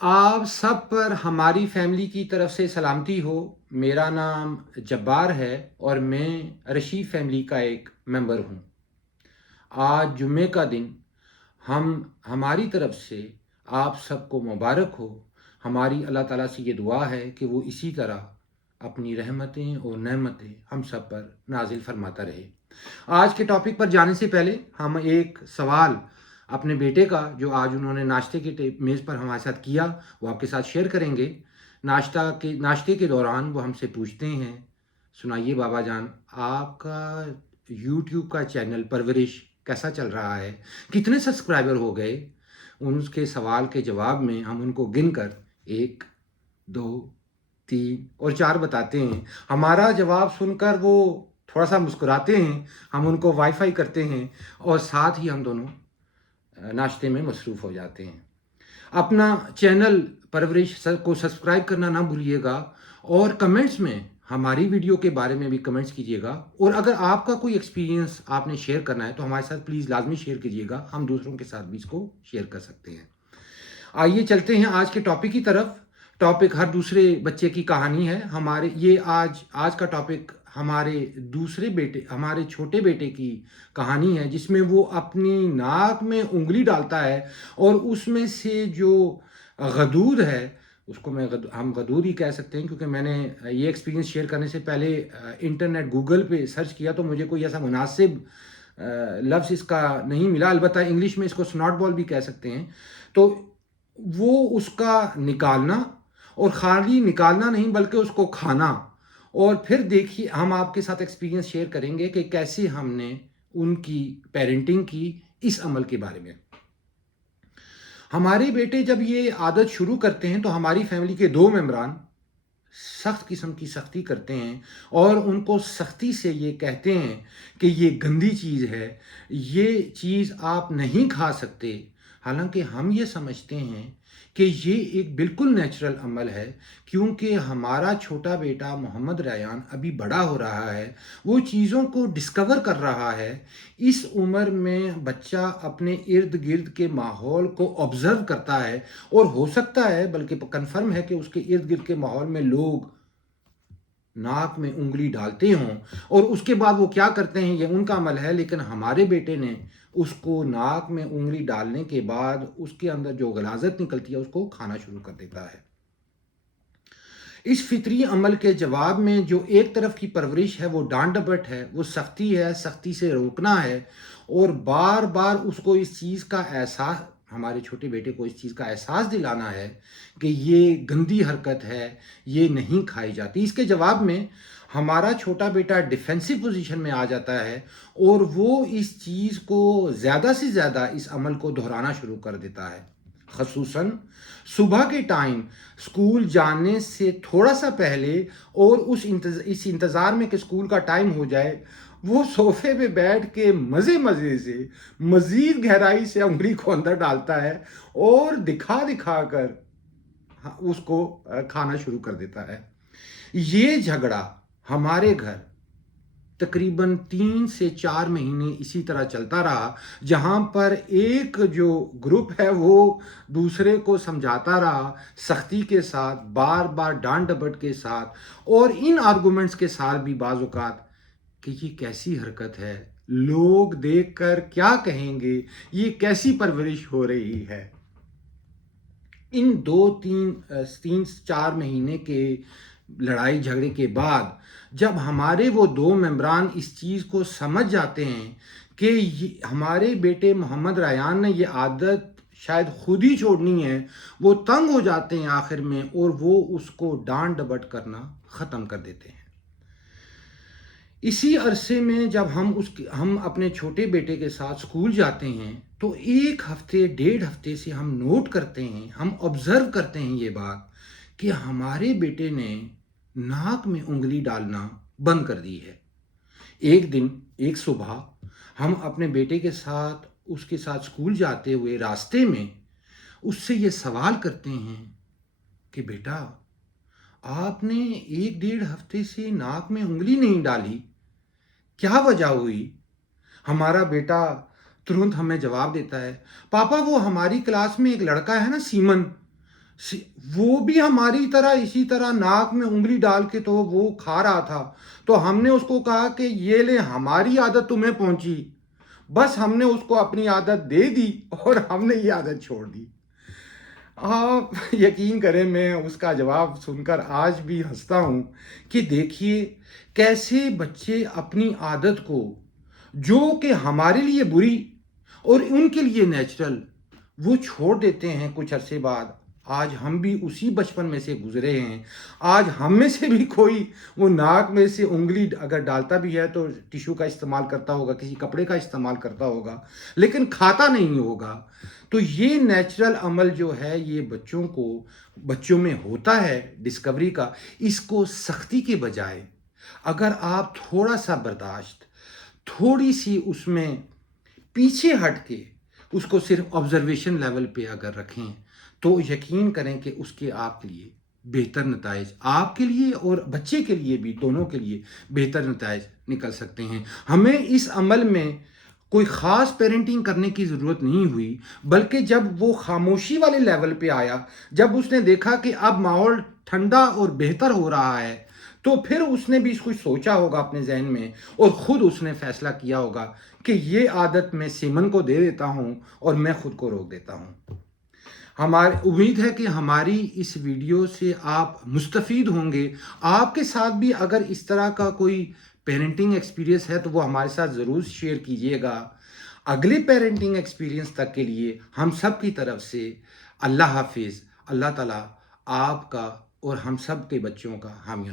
آپ سب پر ہماری فیملی کی طرف سے سلامتی ہو۔ میرا نام جبار ہے اور میں رشید فیملی کا ایک ممبر ہوں۔ آج جمعے کا دن۔ ہم، ہماری طرف سے آپ سب کو مبارک ہو۔ ہماری اللہ تعالیٰ سے یہ دعا ہے کہ وہ اسی طرح اپنی رحمتیں اور نعمتیں ہم سب پر نازل فرماتا رہے۔ آج کے ٹاپک پر جانے سے پہلے ہم ایک سوال اپنے بیٹے کا جو آج انہوں نے ناشتے کے میز پر ہمارے ساتھ کیا، وہ آپ کے ساتھ شیئر کریں گے۔ ناشتہ کے، ناشتے کے دوران وہ ہم سے پوچھتے ہیں، سنائیے بابا جان، آپ کا یوٹیوب کا چینل پرورش کیسا چل رہا ہے؟ کتنے سبسکرائبر ہو گئے؟ ان کے سوال کے جواب میں ہم ان کو گن کر ایک، دو، تین اور چار بتاتے ہیں۔ ہمارا جواب سن کر وہ تھوڑا سا مسکراتے ہیں، ہم ان کو وائی فائی کرتے ہیں اور ساتھ ہی ہم دونوں ناشتے میں مصروف ہو جاتے ہیں۔ اپنا چینل پرورش کو سبسکرائب کرنا نہ بھولیے گا اور کمنٹس میں ہماری ویڈیو کے بارے میں بھی کمنٹس کیجیے گا اور اگر آپ کا کوئی ایکسپیرینس آپ نے شیئر کرنا ہے تو ہمارے ساتھ پلیز لازمی شیئر کیجیے گا ہم دوسروں کے ساتھ بھی اس کو شیئر کر سکتے ہیں۔ آئیے چلتے ہیں آج کے ٹاپک کی طرف۔ ٹاپک ہر دوسرے بچے کی کہانی ہے۔ ہمارے یہ آج آج کا ٹاپک ہمارے دوسرے بیٹے، ہمارے چھوٹے بیٹے کی کہانی ہے، جس میں وہ اپنی ناک میں انگلی ڈالتا ہے اور اس میں سے جو غدود ہے، اس کو میں ہم غدود ہی کہہ سکتے ہیں کیونکہ میں نے یہ ایکسپیرینس شیئر کرنے سے پہلے انٹرنیٹ گوگل پہ سرچ کیا تو مجھے کوئی ایسا مناسب لفظ اس کا نہیں ملا۔ البتہ انگلش میں اس کو سناٹ بال بھی کہہ سکتے ہیں۔ تو وہ اس کا نکالنا اور خالی نکالنا نہیں بلکہ اس کو کھانا اور پھر دیکھیے، ہم آپ کے ساتھ ایکسپیرینس شیئر کریں گے کہ کیسے ہم نے ان کی پیرنٹنگ کی اس عمل کے بارے میں۔ ہمارے بیٹے جب یہ عادت شروع کرتے ہیں تو ہماری فیملی کے دو ممبران سخت قسم کی سختی کرتے ہیں اور ان کو سختی سے یہ کہتے ہیں کہ یہ گندی چیز ہے، یہ چیز آپ نہیں کھا سکتے حالانکہ ہم یہ سمجھتے ہیں کہ یہ ایک بالکل نیچرل عمل ہے، کیونکہ ہمارا چھوٹا بیٹا محمد ریان ابھی بڑا ہو رہا ہے، وہ چیزوں کو ڈسکور کر رہا ہے۔ اس عمر میں بچہ اپنے ارد گرد کے ماحول کو آبزرو کرتا ہے اور ہو سکتا ہے، بلکہ کنفرم ہے کہ اس کے ارد گرد کے ماحول میں لوگ ناک میں انگلی ڈالتے ہوں۔ اور اس کے بعد وہ کیا کرتے ہیں؟ یہ ان کا عمل ہے، لیکن ہمارے بیٹے نے اس کو ناک میں انگلی ڈالنے کے بعد اس کے اندر جو غلازت نکلتی ہے، اس کو کھانا شروع کر دیتا ہے۔ اس فطری عمل کے جواب میں جو ایک طرف کی پرورش ہے، وہ ڈانٹ ڈبٹ ہے، وہ سختی ہے، سختی سے روکنا ہے۔ اور بار بار اس کو اس چیز کا احساس ہمارے چھوٹے بیٹے کو اس چیز کا احساس دلانا ہے کہ یہ گندی حرکت ہے، یہ نہیں کھائی جاتی۔ اس کے جواب میں ہمارا چھوٹا بیٹا ڈیفینسو پوزیشن میں آ جاتا ہے اور وہ اس چیز کو زیادہ سے زیادہ اس عمل کو دہرانا شروع کر دیتا ہے۔ خصوصاً صبح کے ٹائم اسکول جانے سے تھوڑا سا پہلے اور اس اس انتظار میں کہ اسکول کا ٹائم ہو جائے وہ صوفے پہ بیٹھ کے مزے مزے سے مزید گہرائی سے انگلی کو اندر ڈالتا ہے اور دکھا دکھا کر اس کو کھانا شروع کر دیتا ہے۔ یہ جھگڑا ہمارے گھر تقریباً تین سے چار مہینے اسی طرح چلتا رہا، جہاں پر ایک جو گروپ ہے وہ دوسرے کو سمجھاتا رہا، سختی کے ساتھ، بار بار ڈانٹ ڈبٹ کے ساتھ اور ان آرگومنٹس کے ساتھ بھی بعض اوقات کہ یہ کیسی حرکت ہے؟ لوگ دیکھ کر کیا کہیں گے؟ یہ کیسی پرورش ہو رہی ہے؟ ان دو تین تین، چار مہینے کے لڑائی جھگڑے کے بعد جب ہمارے وہ دو ممبران اس چیز کو سمجھ جاتے ہیں کہ ہمارے بیٹے محمد ریان نے یہ عادت شاید خود ہی چھوڑنی ہے، وہ تنگ ہو جاتے ہیں آخر میں اور وہ اس کو ڈانٹ ڈبٹ کرنا ختم کر دیتے ہیں۔ اسی عرصے میں جب ہم اس ہم اپنے چھوٹے بیٹے کے ساتھ اسکول جاتے ہیں، تو ایک ہفتے، ڈیڑھ ہفتے سے ہم نوٹ کرتے ہیں، ہم آبزرو کرتے ہیں یہ بات کہ ہمارے بیٹے نے ناک میں انگلی ڈالنا بند کر دی ہے۔ ایک دن، ایک صبح ہم اپنے بیٹے کے ساتھ، اس کے ساتھ اسکول جاتے ہوئے راستے میں، اس سے یہ سوال کرتے ہیں کہ بیٹا آپ نے ایک ڈیڑھ ہفتے سے ناک میں انگلی نہیں ڈالی۔ کیا وجہ ہوئی؟ ہمارا بیٹا ترنت ہمیں جواب دیتا ہے، پاپا، وہ ہماری کلاس میں ایک لڑکا ہے نا، سیمن۔ سی- وہ بھی ہماری طرح اسی طرح ناک میں انگلی ڈال کے تو وہ کھا رہا تھا۔ تو ہم نے اس کو کہا کہ یہ لے، ہماری عادت تمہیں پہنچی۔ بس ہم نے اس کو اپنی عادت دے دی اور ہم نے یہ عادت چھوڑ دی۔ آپ ہاں، یقین کریں، میں اس کا جواب سن کر آج بھی ہنستا ہوں کہ دیکھیے کیسے بچے اپنی عادت کو، جو کہ ہمارے لیے بری اور ان کے لیے نیچرل، وہ چھوڑ دیتے ہیں کچھ عرصے بعد۔ آج ہم بھی اسی بچپن میں سے گزرے ہیں۔ آج ہم میں سے بھی کوئی وہ ناک میں سے انگلی اگر ڈالتا بھی ہے تو ٹیشو کا استعمال کرتا ہوگا، کسی کپڑے کا استعمال کرتا ہوگا، لیکن کھاتا نہیں ہوگا۔ تو یہ نیچرل عمل جو ہے، یہ بچوں کو، بچوں میں ہوتا ہے ڈسکوری کا۔ اس کو سختی کے بجائے اگر آپ تھوڑا سا برداشت، تھوڑی سی اس میں پیچھے ہٹ کے اس کو صرف آبزرویشن لیول پہ اگر رکھیں تو یقین کریں کہ اس کے آپ کے لیے بہتر نتائج آپ کے لیے اور بچے کے لیے بھی، دونوں کے لیے بہتر نتائج نکل سکتے ہیں۔ ہمیں اس عمل میں کوئی خاص پیرنٹنگ کرنے کی ضرورت نہیں ہوئی، بلکہ جب وہ خاموشی والے لیول پہ آیا، جب اس نے دیکھا کہ اب ماحول ٹھنڈا اور بہتر ہو رہا ہے تو پھر اس نے بھی کچھ سوچا ہوگا اپنے ذہن میں اور خود اس نے فیصلہ کیا ہوگا کہ یہ عادت میں سیمن کو دے دیتا ہوں اور میں خود کو روک دیتا ہوں۔ ہماری امید ہے کہ ہماری اس ویڈیو سے آپ مستفید ہوں گے۔ آپ کے ساتھ بھی اگر اس طرح کا کوئی پیرنٹنگ ایکسپیرینس ہے تو وہ ہمارے ساتھ ضرور شیئر کیجیے گا۔ اگلے پیرنٹنگ ایکسپیرینس تک کے لیے ہم سب کی طرف سے اللہ حافظ۔ اللہ تعالیٰ آپ کا اور ہم سب کے بچوں کا حامی